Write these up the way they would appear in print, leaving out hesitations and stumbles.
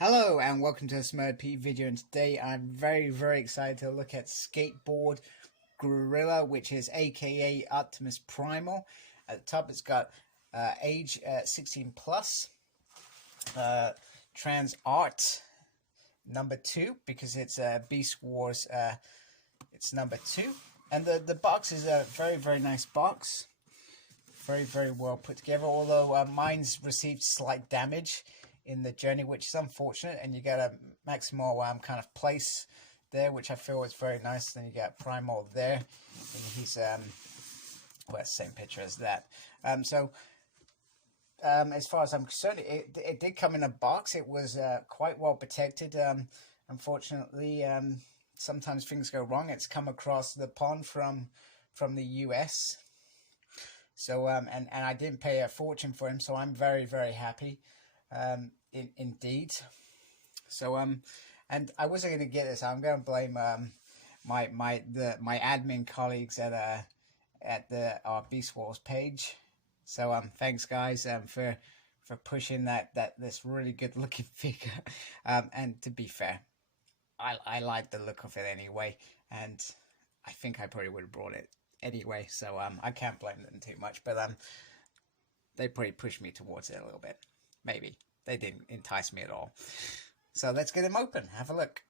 Hello and welcome to a Smurd P video, and today I'm very excited to look at Skateboard Gorilla, which is aka Optimus Primal. At the top it's got age 16 plus, Transart number 2 because it's Beast Wars, it's number 2, and the box is a very nice box, very well put together, although mine's received slight damage in the journey, which is unfortunate, and you get a maximal kind of place there, which I feel is very nice. Then you get Primal there, and he's well, it's the same picture as that. As far as I'm concerned, it did come in a box. It was quite well protected. Unfortunately, sometimes things go wrong. It's come across the pond from the US, so and I didn't pay a fortune for him, so I'm very happy. Indeed. So and I wasn't going to get this. I'm going to blame my admin colleagues at our Beast Wars page. So thanks guys for pushing this really good looking figure. And to be fair, I like the look of it anyway, and I think I probably would have brought it anyway. So I can't blame them too much, but they probably pushed me towards it a little bit. Maybe. They didn't entice me at all. So let's get him open, have a look.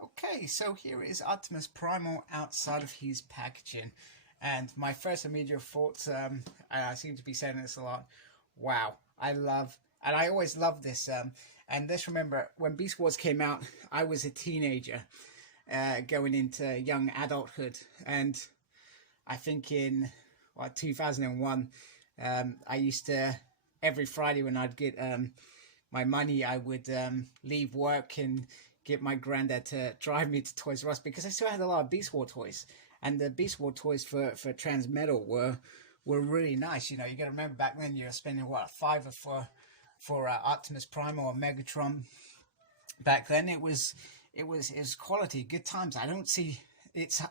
Okay, so here is Optimus Primal outside of his packaging. And my first immediate thoughts, I seem to be saying this a lot, wow, I always love this. And this, remember, when Beast Wars came out, I was a teenager going into young adulthood. And I think in 2001, I used to, every Friday when I'd get my money, I would leave work and get my granddad to drive me to Toys R Us, because I still had a lot of Beast War toys, and the Beast War toys for Transmetal were really nice. You know, you got to remember back then you were spending what, $5 for Optimus Primal or Megatron. Back then it was quality, good times. I don't see it's.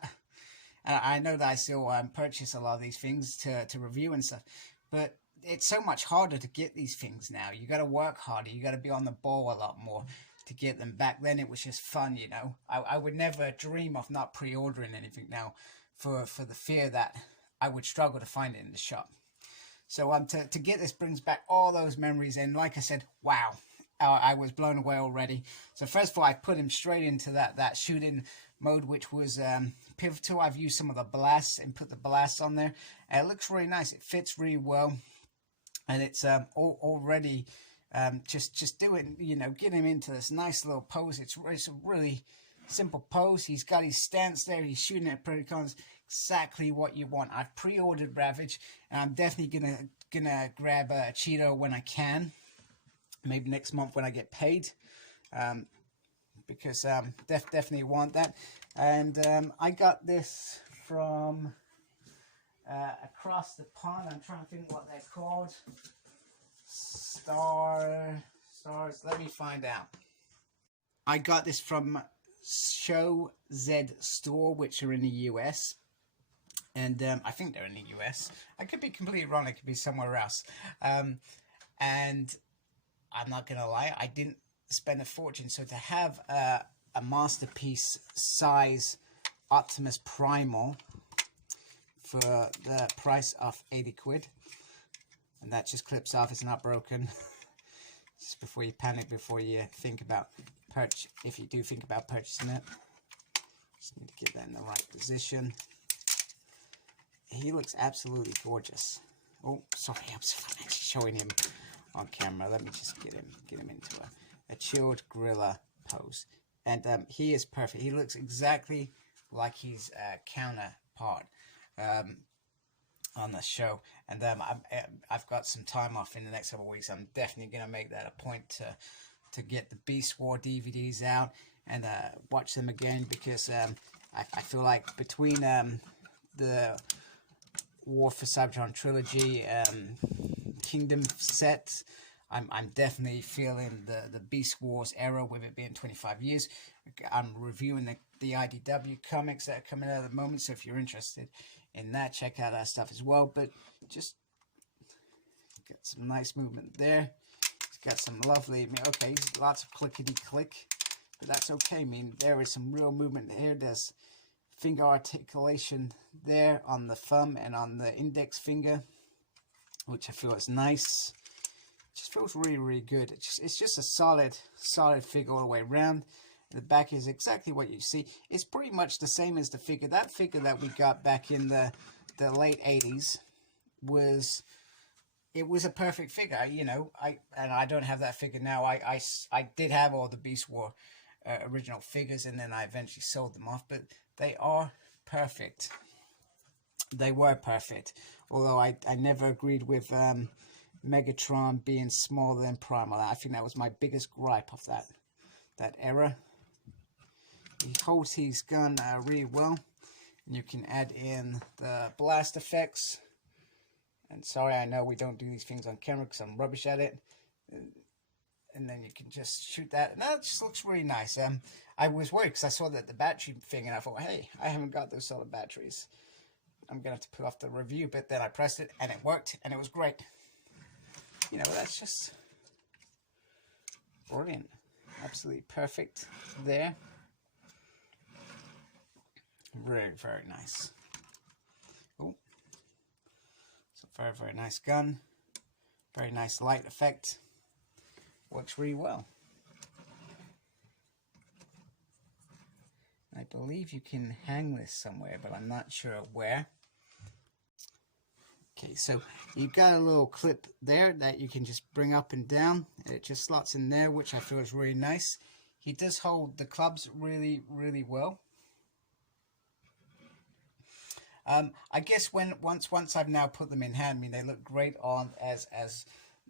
I know that I still purchase a lot of these things to review and stuff, but it's so much harder to get these things now. You got to work harder. You got to be on the ball a lot more to get them. Back then it was just fun, you know. I would never dream of not pre-ordering anything now for the fear that I would struggle to find it in the shop. So to get this brings back all those memories, and like I said, wow, I was blown away already. So first of all, I put him straight into that shooting mode, which was pivotal. I've used some of the blasts and put the blasts on there, and it looks really nice. It fits really well. And it's already just doing, you know, get him into this nice little pose. It's a really simple pose. He's got his stance there. He's shooting at Predacons, exactly what you want. I've pre-ordered Ravage, and I'm definitely gonna grab a Cheeto when I can. Maybe next month when I get paid, because definitely want that. And I got this from across the pond. I'm trying to think what they're called. Stars. Let me find out. I got this from Show Z Store, which are in the US, and I think they're in the US. I could be completely wrong. It could be somewhere else. And I'm not gonna lie, I didn't spend a fortune. So to have a masterpiece size Optimus Primal for the price of 80 quid, and that just clips off, it's not broken. Just before you panic, before you think about if you do think about purchasing it, just need to get that in the right position. He looks absolutely gorgeous. Oh, sorry, I'm actually showing him on camera. Let me just get him into a chilled gorilla pose, and he is perfect. He looks exactly like his counterpart on the show. And I've got some time off in the next couple of weeks. I'm definitely gonna make that a point to get the Beast War DVDs out and watch them again, because I feel like between the War for Cybertron trilogy, Kingdom set, I'm definitely feeling the Beast Wars era, with it being 25 years. I'm reviewing the IDW comics that are coming out at the moment, so if you're interested in that, check out that stuff as well. But just got some nice movement there. got some lovely, I mean, okay, lots of clickety-click, but that's okay. I mean, there is some real movement here. There's finger articulation there on the thumb and on the index finger, which I feel is nice. It just feels really, really good. It's just a solid figure all the way around. The back is exactly what you see. It's pretty much the same as the figure. That figure that we got back in the late 80s was, it was a perfect figure. You know, I don't have that figure now. I did have all the Beast War original figures, and then I eventually sold them off, but they are perfect. They were perfect. Although I never agreed with Megatron being smaller than Primal. I think that was my biggest gripe of that era. He holds his gun really well, and you can add in the blast effects. And sorry, I know we don't do these things on camera because I'm rubbish at it. And then you can just shoot that, and that just looks really nice. I was worried because I saw that the battery thing, and I thought, hey, I haven't got those solid batteries. I'm gonna have to put off the review, but then I pressed it, and it worked, and it was great. You know, that's just brilliant. Absolutely perfect there. Very, very nice. Oh, it's a very, very nice gun. Very nice light effect. Works really well. I believe you can hang this somewhere, but I'm not sure where. Okay, so you've got a little clip there that you can just bring up and down. It just slots in there, which I feel is really nice. He does hold the clubs really, really well. I guess once I've now put them in hand, I mean, they look great on as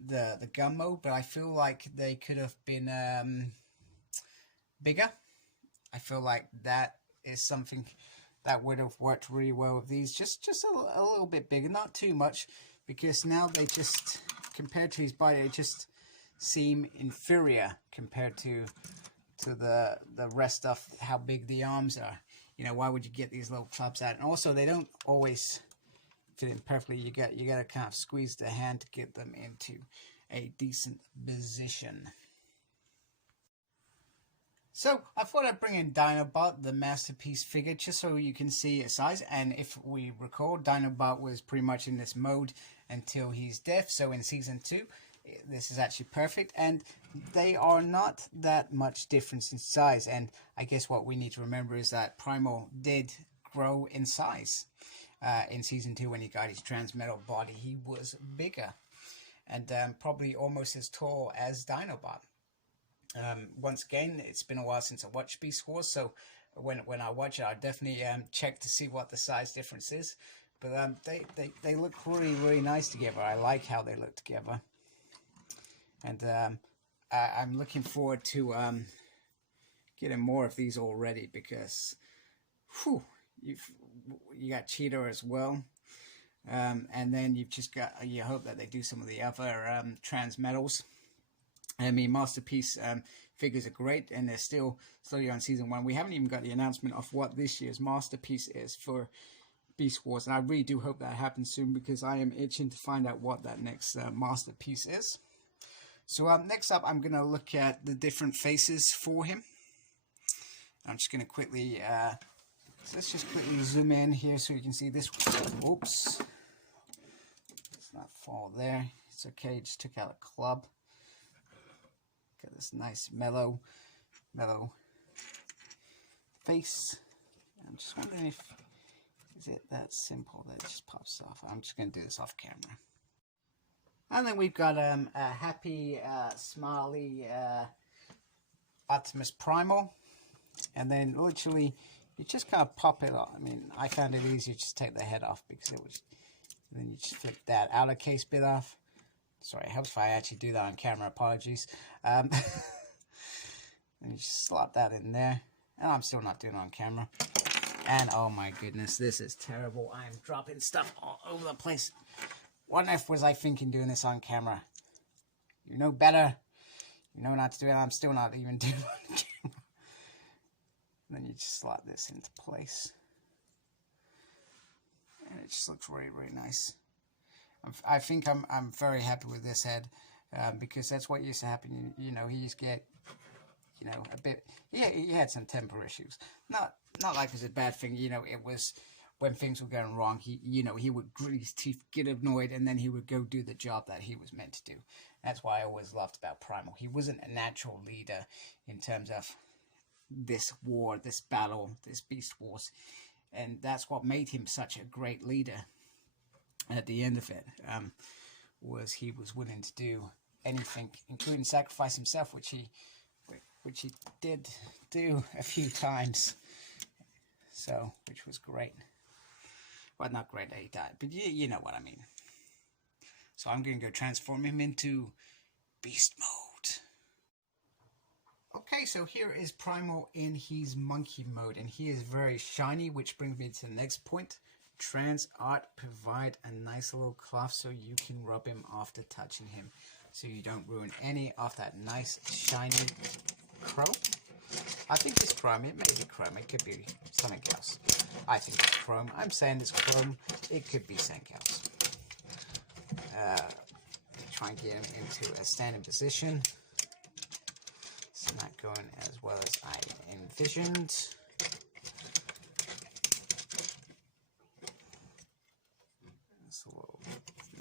the gun mode, but I feel like they could have been bigger. I feel like that is something that would have worked really well with these. Just a little bit bigger, not too much, because now they just, compared to his body, they just seem inferior compared to the rest of how big the arms are. You know, why would you get these little clubs out? And also, they don't always fit in perfectly. You got to kind of squeeze the hand to get them into a decent position. So I thought I'd bring in Dinobot, the Masterpiece figure, just so you can see its size. And if we recall, Dinobot was pretty much in this mode until his death. So in Season 2, this is actually perfect. And they are not that much difference in size. And I guess what we need to remember is that Primal did grow in size. In Season 2, when he got his Transmetal body, he was bigger. And probably almost as tall as Dinobot. Once again, it's been a while since I watched Beast Wars, so when I watch it, I'll definitely check to see what the size difference is. But they look really, really nice together. I like how they look together. And I'm looking forward to getting more of these already, because whew, you got Cheetah as well. And then you've just got, you hope that they do some of the other Transmetals. I mean, Masterpiece figures are great, and they're still slowly on Season 1. We haven't even got the announcement of what this year's Masterpiece is for Beast Wars, and I really do hope that happens soon, because I am itching to find out what that next Masterpiece is. So next up, I'm going to look at the different faces for him. I'm just going to quickly, so let's just quickly zoom in here so you can see this. Oops. Let's not fall there. It's okay, just took out a club. Got this nice mellow face. I'm just wondering if, is it that simple that it just pops off? I'm just going to do this off camera. And then we've got a happy, smiley Optimus Primal. And then literally, you just kind of pop it off. I mean, I found it easier to just take the head off, because it was, and then you just flip that outer case bit off. Sorry, it helps if I actually do that on camera, apologies. And you just slot that in there. And I'm still not doing it on camera. And oh my goodness, this is terrible. I'm dropping stuff all over the place. What on earth was I thinking doing this on camera? You know better. You know not to do it. I'm still not even doing it on camera. And then you just slot this into place. And it just looks really, really nice. I think I'm very happy with this head. because that's what used to happen. You know, he used to get, you know, a bit. Yeah, he had some temper issues. Not like it was a bad thing. You know, it was when things were going wrong. He would grit his teeth, get annoyed, and then he would go do the job that he was meant to do. That's why I always loved about Primal. He wasn't a natural leader in terms of this war, this battle, this Beast Wars, and that's what made him such a great leader. At the end of it, was he was willing to do anything, including sacrifice himself, which he did do a few times. So, which was great. Well, not great that he died, but you know what I mean. So I'm going to go transform him into Beast Mode. Okay, so here is Primal in his monkey mode, and he is very shiny, which brings me to the next point. Transart provide a nice little cloth so you can rub him after touching him, so you don't ruin any of that nice shiny chrome. I think it's chrome. It may be chrome. It could be something else. I think it's chrome. I'm saying it's chrome. It could be something else. Try and get him into a standing position. It's not going as well as I envisioned.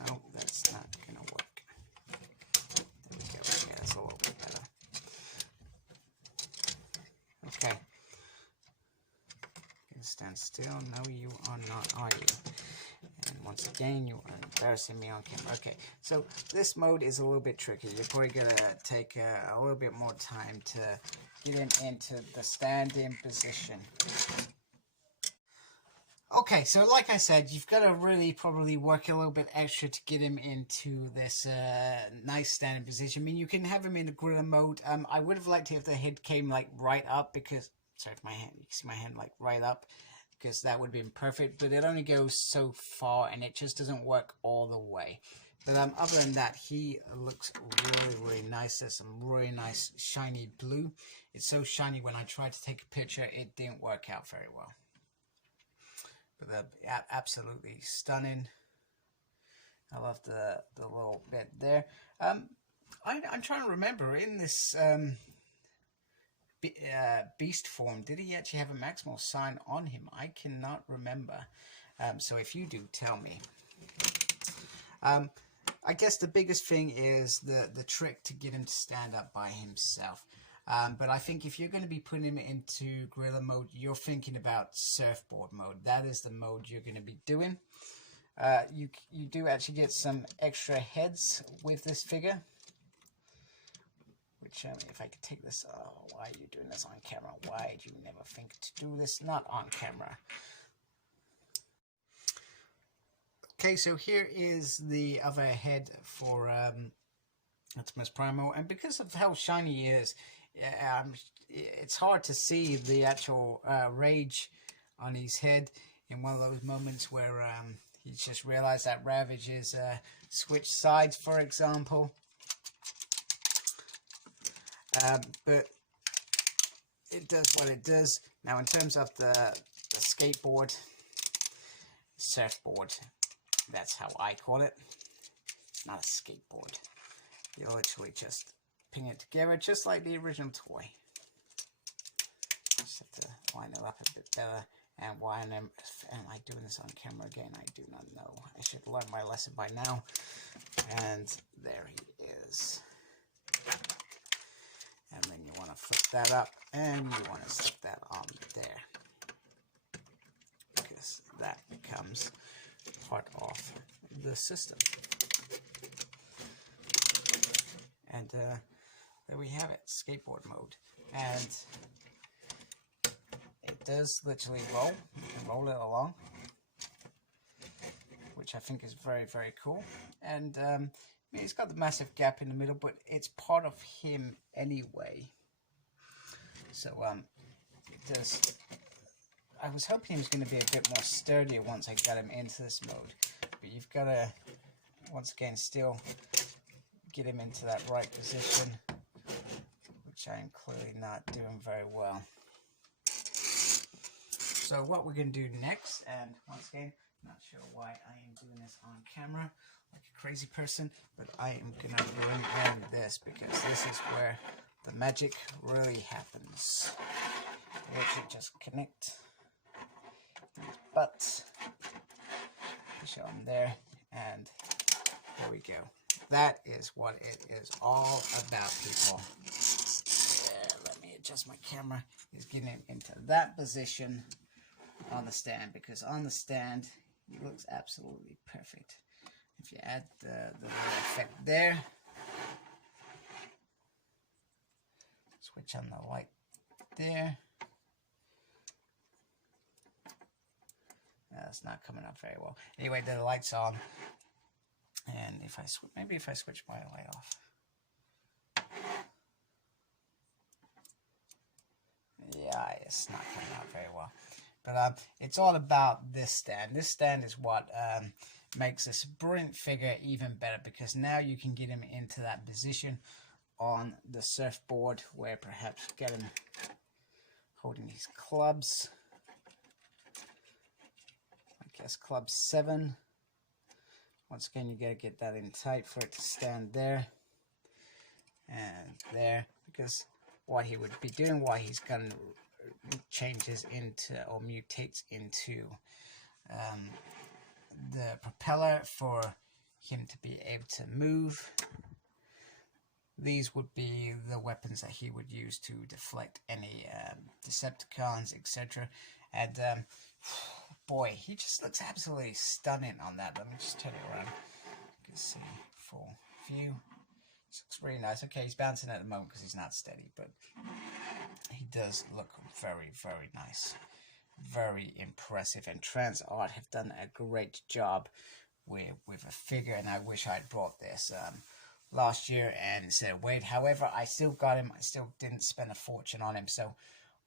No, that's not going to work. There we go. Okay, that's a little bit better. Okay. You can stand still. No, you are not, are you? And once again, you are embarrassing me on camera. Okay, so this mode is a little bit tricky. You're probably going to take a little bit more time to get him into the standing position. Okay, so like I said, you've got to really probably work a little bit extra to get him into this nice standing position. I mean, you can have him in the gorilla mode. I would have liked it if the head came like right up, because, sorry, my hand, you can see my hand like right up, because that would have been perfect, but it only goes so far, and it just doesn't work all the way. But other than that, he looks really, really nice. There's some really nice shiny blue. It's so shiny when I tried to take a picture, it didn't work out very well. But absolutely stunning. I love the little bit there. I'm trying to remember, in this beast form, did he actually have a maximal sign on him? I cannot remember. So if you do, tell me. I guess the biggest thing is the trick to get him to stand up by himself. But I think if you're going to be putting him into gorilla mode, you're thinking about surfboard mode. That is the mode you're going to be doing. You do actually get some extra heads with this figure. Which, if I could take this... Oh, why are you doing this on camera? Why do you never think to do this not on camera? Okay, so here is the other head for Optimus Primal. And because of how shiny he is, it's hard to see the actual rage on his head in one of those moments where he's just realized that Ravage is switched sides, for example. But it does what it does. Now, in terms of the skateboard, surfboard, that's how I call it. It's not a skateboard. You literally just pin it together, just like the original toy. Just have to line it up a bit better. And why am I doing this on camera again? I do not know. I should learn my lesson by now. And there he is. And then you want to flip that up, and you want to stick that on there, because that becomes part of the system. And there we have it, skateboard mode. And it does literally roll. You can roll it along, which I think is very, very cool. And I mean, it's got the massive gap in the middle, but it's part of him anyway. So it does. I was hoping he was going to be a bit more sturdier once I got him into this mode, but you've got to, once again, still get him into that right position, which I am clearly not doing very well. So what we're going to do next, and once again, Not sure why I am doing this on camera like a crazy person, but I am gonna bring in this because this is where the magic really happens. Literally just connect these butts, push on there, and there we go. That is what it is all about, people. Yeah, let me adjust my camera. He's getting into that position on the stand, because on the stand he looks absolutely perfect. If you add the little effect there, switch on the light there. That's not coming up very well. Anyway, the light's on, and if I maybe if I switch my light off. Yeah, it's not coming out very well. But it's all about this stand. This stand is what makes this brilliant figure even better, because now you can get him into that position on the surfboard where perhaps get him holding his clubs. I guess club 7. Once again, you gotta get that in tight for it to stand there and there, because what he would be doing while he's gonna changes into or mutates into the propeller for him to be able to move. These would be the weapons that he would use to deflect any Decepticons, etc. And boy, he just looks absolutely stunning on that. Let me just turn it around. You can see full view. This looks really nice. Okay, he's bouncing at the moment because he's not steady, but he does look very, very nice. Very impressive. And Transart have done a great job with a figure, and I wish I'd brought this last year and instead of wait. However, I still got him. I still didn't spend a fortune on him, so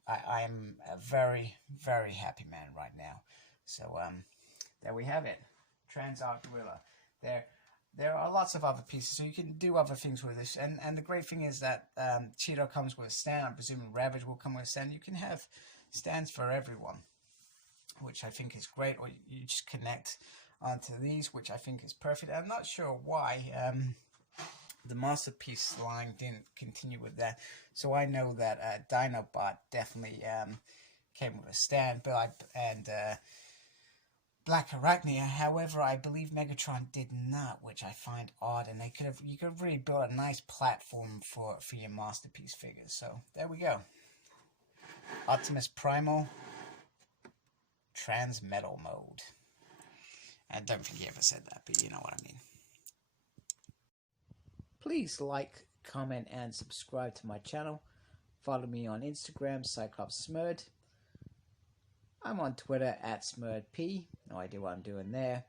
I'm a very, very happy man right now. So there we have it. Transart Gorilla. There are lots of other pieces, so you can do other things with this. And the great thing is that Cheeto comes with a stand. I'm presuming Ravage will come with a stand. You can have stands for everyone, which I think is great. Or you just connect onto these, which I think is perfect. I'm not sure why the Masterpiece line didn't continue with that. So I know that Dinobot definitely came with a stand, but Black Arachnia, however, I believe Megatron did not, which I find odd, and you could have really built a nice platform for your Masterpiece figures. So there we go. Optimus Primal, Transmetal Mode. I don't think he ever said that, but you know what I mean. Please like, comment, and subscribe to my channel. Follow me on Instagram, Cyclops Smurd. I'm on Twitter at SmurdP. No idea what I'm doing there.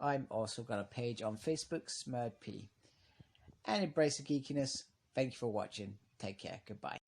I'm also got a page on Facebook, SmurdP. And embrace the geekiness. Thank you for watching. Take care. Goodbye.